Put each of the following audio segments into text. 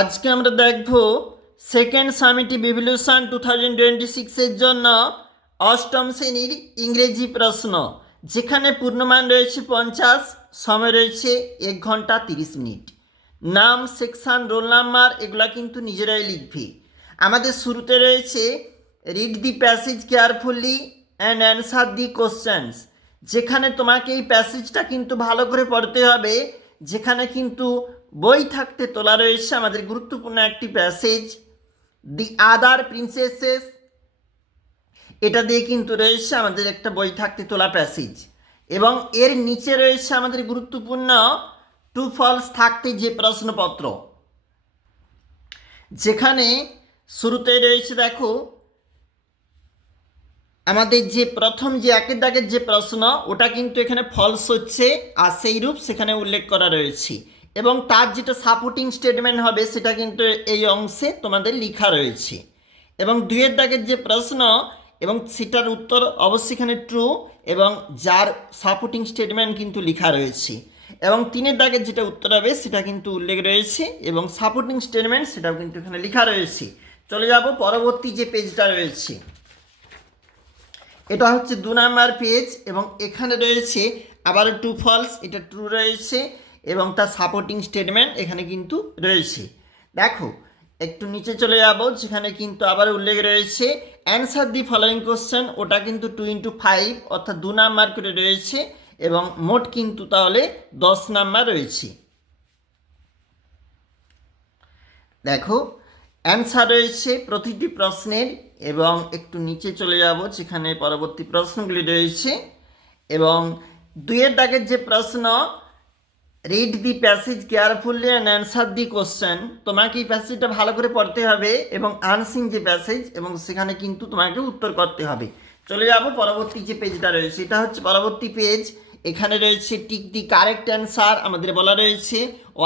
আজকে আমরা দেখব সেকেন্ড সামিটিভ ইভলিউশন 2026 এর জন্য অষ্টম শ্রেণীর ইংরেজি প্রশ্ন, যেখানে পূর্ণমান রয়েছে 50, সময় রয়েছে 1 ঘন্টা 30 মিনিট। নাম, সেকশন, রোল নাম্বার এগুলা কিন্তু নিজেরাই লিখবি। আমাদের শুরুতে রয়েছে read the passage carefully and answer the questions, যেখানে তোমাকে এই প্যাসেজটা কিন্তু ভালো করে পড়তে হবে, যেখানে কিন্তু বই থাকতে তোলা রয়েছে আমাদের গুরুত্বপূর্ণ একটি প্যাসেজ, দি আদার প্রিন্সেসেস। এটা দিয়ে কিন্তু রয়েছে আমাদের একটা বই থাকতে তোলা প্যাসেজ, এবং এর নিচে রয়েছে আমাদের গুরুত্বপূর্ণ টু ফলস থাকতে যে প্রশ্নপত্র, যেখানে শুরুতে রয়েছে দেখো আমাদের যে প্রথম যে একের দাগের যে প্রশ্ন, ওটা কিন্তু এখানে ফলস হচ্ছে আর সেই রূপ সেখানে উল্লেখ করা রয়েছে, এবং তার যেটা সাপোর্টিং স্টেটমেন্ট হবে সেটা কিন্তু এই অংশে তোমাদের লেখা রয়েছে। এবং দুইয়ের দাগের যে প্রশ্ন এবং সেটার উত্তর অবশ্যই এখানে ট্রু, এবং যার সাপোর্টিং স্টেটমেন্ট কিন্তু লেখা রয়েছে। এবং তিনের দাগের যেটা উত্তর হবে সেটা কিন্তু উল্লেখ রয়েছে, এবং সাপোর্টিং স্টেটমেন্ট সেটাও কিন্তু এখানে লেখা রয়েছে। চলে যাব পরবর্তী যে পেজটা রয়েছে, এটা হচ্ছে 2 নাম্বার পেজ, এবং এখানে রয়েছে আবার টু ফলস, এটা ট্রু রয়েছে, এবং তার সাপোর্টিং স্টেটমেন্ট এখানে কিন্তু রয়েছে। দেখো একটু নিচে চলে যাব, যেখানে কিন্তু আবার উল্লেখ রয়েছে অ্যান্সার দি ফলোয়িং কোশ্চেন, ওটা কিন্তু 2 into 5 অর্থাৎ 2 নাম্বার করে রয়েছে, এবং মোট কিন্তু তাহলে 10 নাম্বার রয়েছে। দেখো অ্যান্সার রয়েছে প্রতিটি প্রশ্নের, এবং একটু নিচে চলে যাব যেখানে পরবর্তী প্রশ্নগুলি রয়েছে। এবং দুইয়ের দাগের যে প্রশ্ন, read the passage carefully and answer the question, তোমাকে এই প্যাসেজটা ভালো করে পড়তে হবে এবং আনসিং যে প্যাসেজ, এবং সেখানে কিন্তু তোমাকে উত্তর করতে হবে। চলে যাব পরবর্তী যে পেজটা রয়েছে, এটা হচ্ছে পরবর্তী পেজ। এখানে রয়েছে টিক দি কারেক্ট অ্যান্সার, আমাদের বলা রয়েছে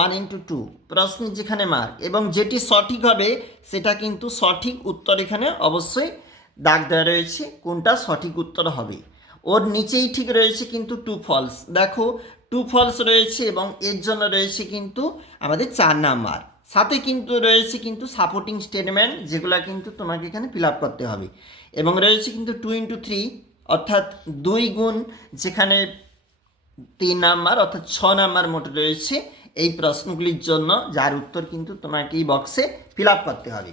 1 into 2 প্রশ্নের যেখানে মার্ক, এবং যেটি সঠিক হবে সেটা কিন্তু সঠিক উত্তর এখানে অবশ্যই দাগ দেওয়া রয়েছে কোনটা সঠিক উত্তর হবে। ওর নিচেই ঠিক রয়েছে কিন্তু টু ফলস, দেখো টু ফলস রয়েছে, এবং এর জন্য রয়েছে কিন্তু আমাদের 4 নাম্বার। সাথে কিন্তু রয়েছে কিন্তু সাপোর্টিং স্টেটমেন্ট, যেগুলো কিন্তু তোমাকে এখানে ফিল আপ করতে হবে। এবং রয়েছে কিন্তু 2 into 3 অর্থাৎ 2 গুণ, যেখানে 3 নাম্বার অর্থাৎ 6 নাম্বার মোট রয়েছে এই প্রশ্নগুলির জন্য, যার উত্তর কিন্তু তোমাকে এই বক্সে ফিল আপ করতে হবে।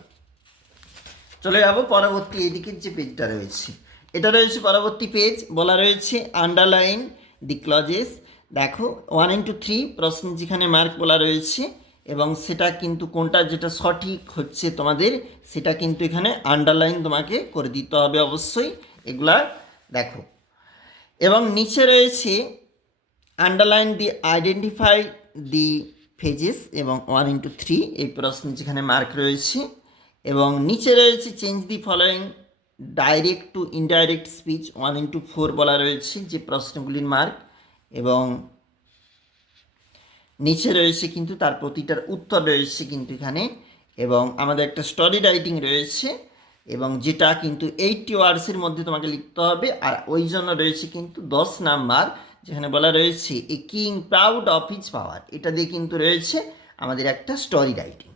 চলে যাব পরবর্তী এদিকের যে পেজটা রয়েছে, এটা রয়েছে পরবর্তী পেজ, বলা রয়েছে আন্ডারলাইন দি ক্লজেস। দেখো 1 into 3 প্রশ্ন যেখানে মার্ক বলা রয়েছে, এবং সেটা কিন্তু কোনটা যেটা সঠিক হচ্ছে তোমাদের সেটা কিন্তু এখানে আন্ডারলাইন তোমাকে করে দিতে হবে অবশ্যই, এগুলা দেখো। এবং নিচে রয়েছে underline the identify the phases, এবং 1 into 3 এই প্রশ্ন যেখানে মার্ক রয়েছে। এবং নিচে রয়েছে change the following direct two indirect speech, 1 into 4 বলা রয়েছে যে প্রশ্নগুলির মার্ক, এবং নিচে রয়েছে কিন্তু তার প্রতিটার উত্তর রয়েছে কিন্তু এখানে। এবং আমাদের একটা স্টোরি রাইটিং রয়েছে, এবং যেটা কিন্তু 80 ওয়ার্ডসের মধ্যে তোমাকে লিখতে হবে, আর ওই জন্য রয়েছে কিন্তু 10 নাম্বার, যেখানে বলা রয়েছে a king proud of his পাওয়ার, এটা দিয়ে কিন্তু রয়েছে আমাদের একটা স্টোরি রাইটিং।